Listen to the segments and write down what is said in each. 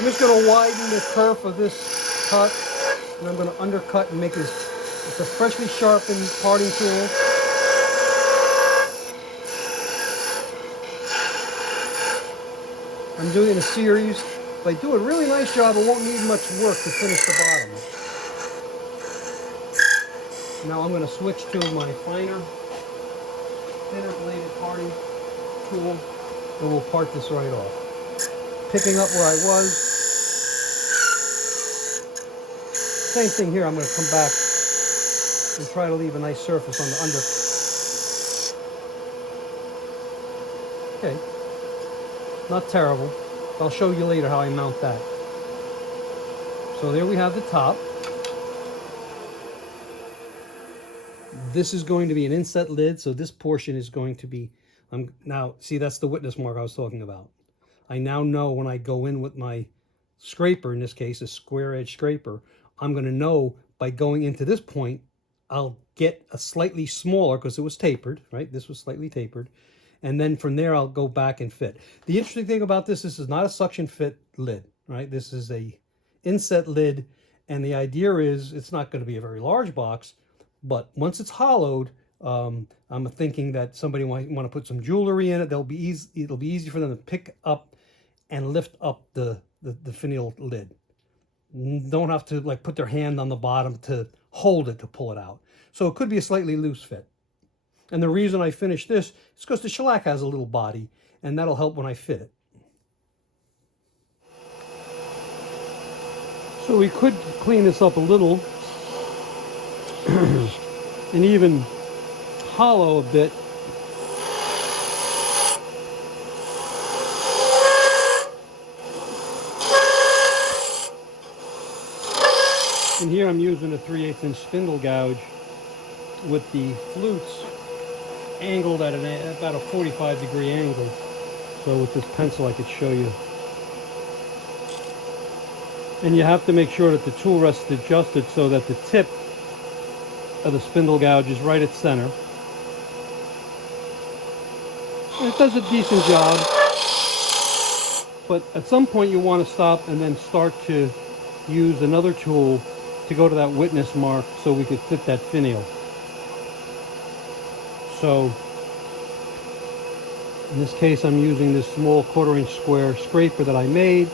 I'm just going to widen the kerf of this cut, and I'm going to undercut and make it. It's a freshly sharpened parting tool. I'm doing it in a series. If I do a really nice job, it won't need much work to finish the bottom. Now I'm going to switch to my thinner bladed parting tool, and we'll part this right off. Picking up where I was. Same thing here, I'm going to come back and try to leave a nice surface on the under. Okay, not terrible. I'll show you later how I mount that. So there we have the top. This is going to be an inset lid, so this portion is going to be, now see, that's the witness mark I was talking about. I now know when I go in with my scraper, in this case a square edge scraper, I'm going to know by going into this point, I'll get a slightly smaller, because it was tapered, right? This was slightly tapered. And then from there, I'll go back and fit. The interesting thing about this is not a suction fit lid, right? This is a inset lid. And the idea is it's not going to be a very large box, but once it's hollowed, I'm thinking that somebody might want to put some jewelry in it. It'll be easy for them to pick up and lift up the finial lid. Don't have to like put their hand on the bottom to hold it to pull it out. So it could be a slightly loose fit. And the reason I finished this is because the shellac has a little body, and that'll help when I fit it. So we could clean this up a little and even hollow a bit. And here I'm using a 3/8 inch spindle gouge with the flutes angled at about a 45-degree angle. So with this pencil I could show you. And you have to make sure that the tool rest is adjusted so that the tip of the spindle gouge is right at center. And it does a decent job, but at some point you want to stop and then start to use another tool to go to that witness mark so we could fit that finial. So in this case I'm using this small 1/4 inch square scraper that I made,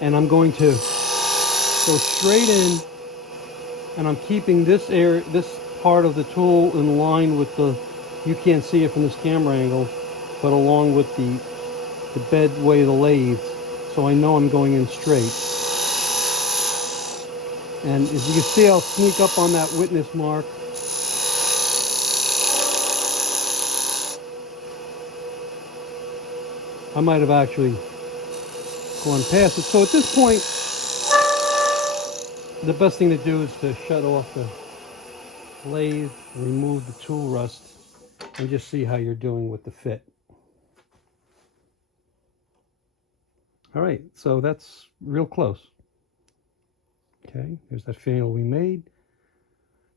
and I'm going to go straight in, and I'm keeping this part of the tool in line with the, you can't see it from this camera angle, but along with the bed way the lathe, so I know I'm going in straight. And as you can see, I'll sneak up on that witness mark. I might have actually gone past it. So at this point, the best thing to do is to shut off the lathe, remove the tool rust, and just see how you're doing with the fit. All right, so that's real close. Okay, there's that finial we made.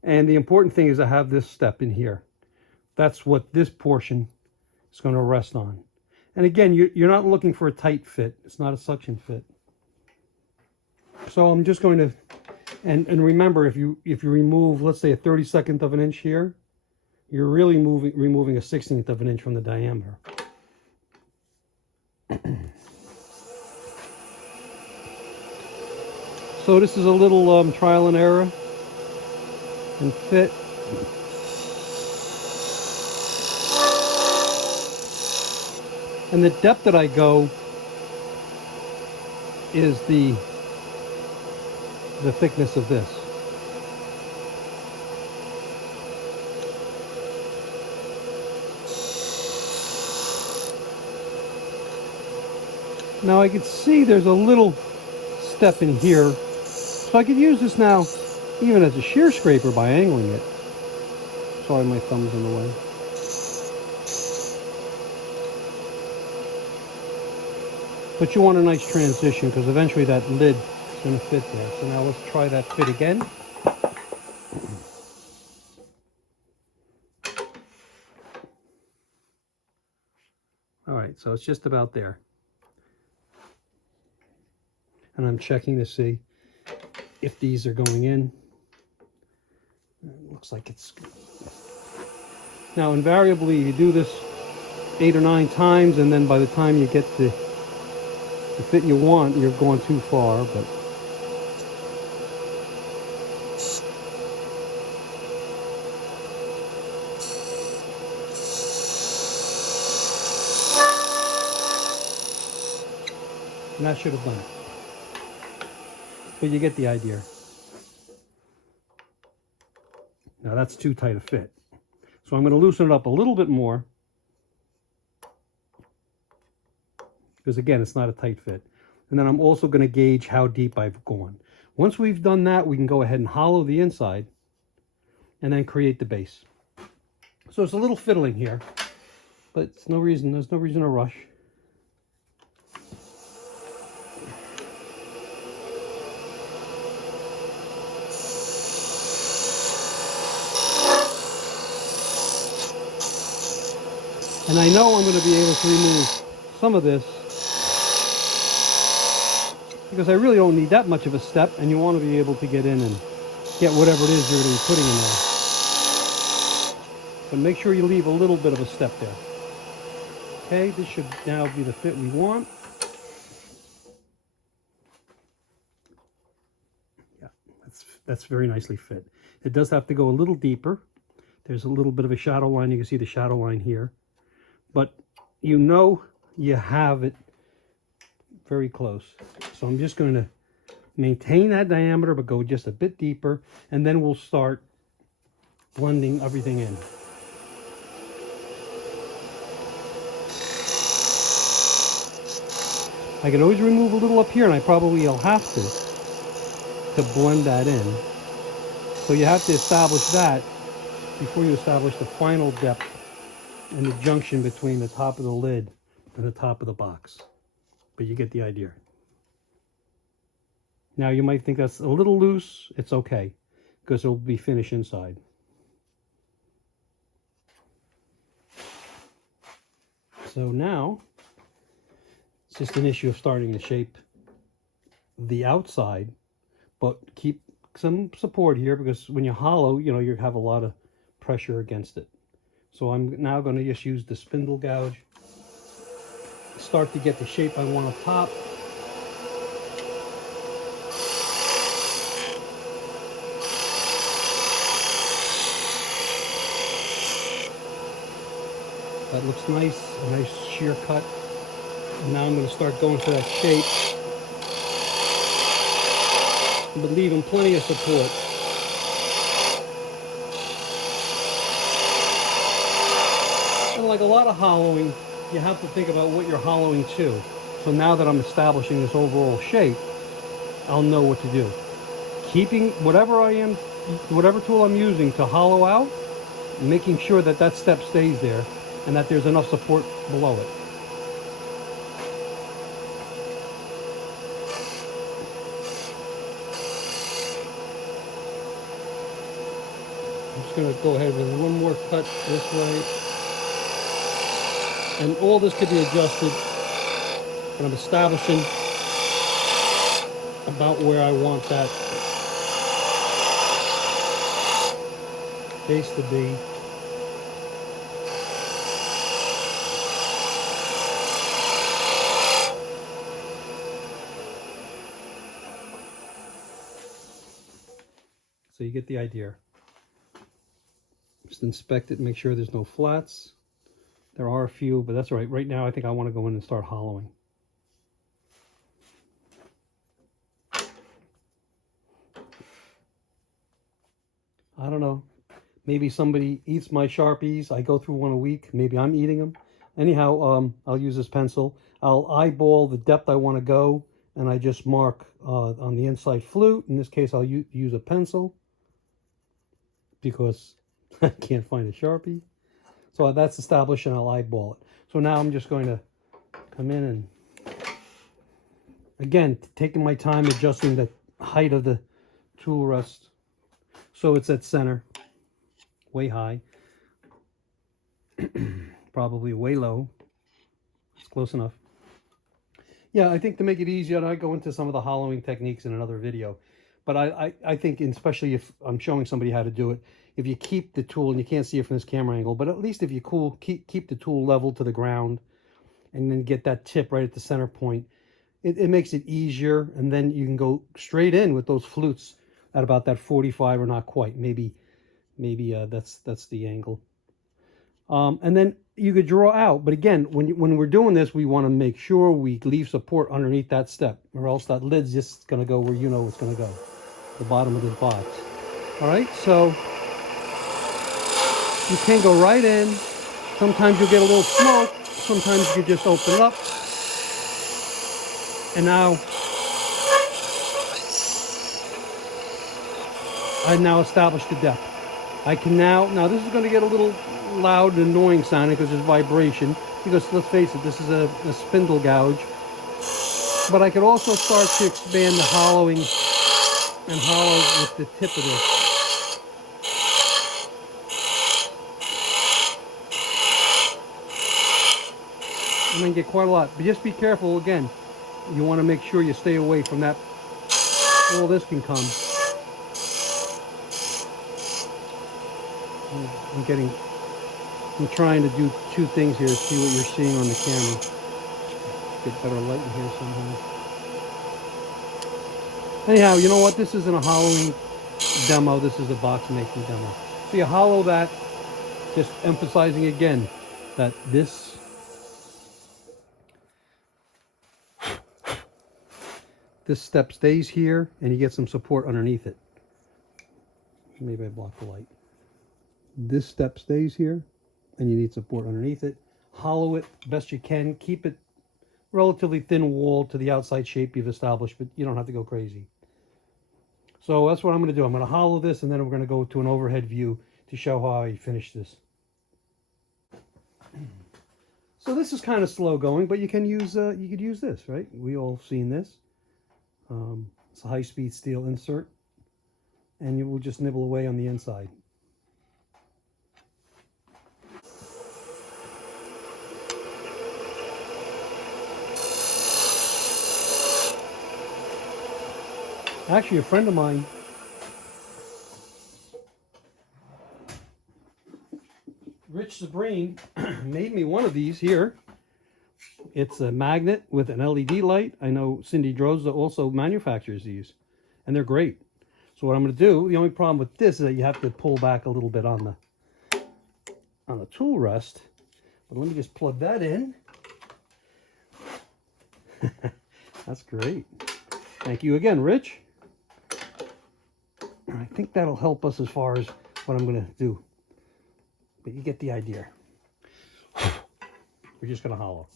And the important thing is to have this step in here. That's what this portion is going to rest on. And again, you're not looking for a tight fit. It's not a suction fit. So I'm just going to, and remember, if you remove, let's say, a 32nd of an inch here, you're really removing a 16th of an inch from the diameter. So this is a little trial and error and fit. And the depth that I go is the thickness of this. Now I can see there's a little step in here, so I could use this now even as a shear scraper by angling it. Sorry, my thumb's in the way. But you want a nice transition because eventually that lid is going to fit there. So now let's try that fit again. All right, so it's just about there. and I'm checking to see if these are going in. It looks like it's good. Now invariably you do this 8 or 9 times, and then by the time you get the fit you want, you're going too far. But and that should have done it. But you get the idea. Now that's too tight a fit. So I'm going to loosen it up a little bit more. Because again, it's not a tight fit. And then I'm also going to gauge how deep I've gone. Once we've done that, we can go ahead and hollow the inside and then create the base. So it's a little fiddling here, but there's no reason to rush. And I know I'm going to be able to remove some of this because I really don't need that much of a step, and you want to be able to get in and get whatever it is you're going to be putting in there. But make sure you leave a little bit of a step there. Okay, this should now be the fit we want. Yeah, that's very nicely fit. It does have to go a little deeper. There's a little bit of a shadow line. You can see the shadow line here. But you know you have it very close. So I'm just going to maintain that diameter, but go just a bit deeper, and then we'll start blending everything in. I can always remove a little up here, and I probably will have to blend that in. So you have to establish that before you establish the final depth and the junction between the top of the lid and the top of the box. But you get the idea. Now you might think that's a little loose. It's okay, because it'll be finished inside. So now it's just an issue of starting to shape the outside, but keep some support here, because when you hollow, you know, you have a lot of pressure against it. So I'm now going to just use the spindle gouge, start to get the shape I want up top. That looks nice, a nice shear cut. And now I'm going to start going for that shape, but leaving plenty of support. And like a lot of hollowing, you have to think about what you're hollowing to. So now that I'm establishing this overall shape, I'll know what to do. Keeping whatever tool I'm using to hollow out, making sure that that step stays there and that there's enough support below it. I'm just going to go ahead with one more cut this way. And all this could be adjusted, and I'm establishing about where I want that base to be. So you get the idea. Just inspect it, make sure there's no flats. There are a few, but that's all right. Right now I think I want to go in and start hollowing. I don't know. Maybe somebody eats my Sharpies. I go through one a week. Maybe I'm eating them. Anyhow, I'll use this pencil. I'll eyeball the depth I want to go, and I just mark on the inside flute. In this case, I'll use a pencil because I can't find a Sharpie. So that's established, and I'll eyeball it. So now I'm just going to come in and, again, taking my time adjusting the height of the tool rest so it's at center, way high, probably way low. It's close enough. Yeah, I think to make it easier, and I go into some of the hollowing techniques in another video, but I think, especially if I'm showing somebody how to do it, if you keep the tool, and you can't see it from this camera angle, but at least if you keep the tool level to the ground, and then get that tip right at the center point, it makes it easier, and then you can go straight in with those flutes at about that 45, or not quite, maybe that's the angle. And then you could draw out, but again, when we're doing this, we want to make sure we leave support underneath that step, or else that lid's just going to go where you know it's going to go, the bottom of the box. All right, so you can go right in. Sometimes you'll get a little smoke. Sometimes you just open it up. And now, I've now established the depth. I can now this is going to get a little loud and annoying sounding because there's vibration, because let's face it, this is a spindle gouge. But I could also start to expand the hollowing and hollow with the tip of this. And then get quite a lot. But just be careful, again, you want to make sure you stay away from that. All this can come. I'm trying to do two things here to see what you're seeing on the camera. Get better light in here somehow. Anyhow, you know what? This isn't a hollowing demo. This is a box making demo. So you hollow that, just emphasizing again that this step stays here, and you get some support underneath it. Maybe I blocked the light. This step stays here, and you need support underneath it. Hollow it best you can. Keep it relatively thin wall to the outside shape you've established, but you don't have to go crazy. So that's what I'm going to do. I'm going to hollow this, and then we're going to go to an overhead view to show how I finish this. So this is kind of slow going, but you can use you could use this, right? We all seen this. It's a high-speed steel insert, and you will just nibble away on the inside. Actually, a friend of mine Rich Sabrine made me one of these here. It's a magnet with an LED light. I know Cindy Droza also manufactures these, and they're great. So what I'm going to do, the only problem with this is that you have to pull back a little bit on the tool rest. But let me just plug that in. That's great. Thank you again, Rich. I think that'll help us as far as what I'm going to do. But you get the idea. We're just going to hollow.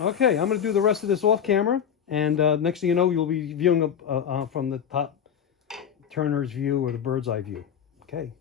Okay, I'm going to do the rest of this off camera, and next thing you know, you'll be viewing from the top Turner's view, or the bird's eye view. Okay.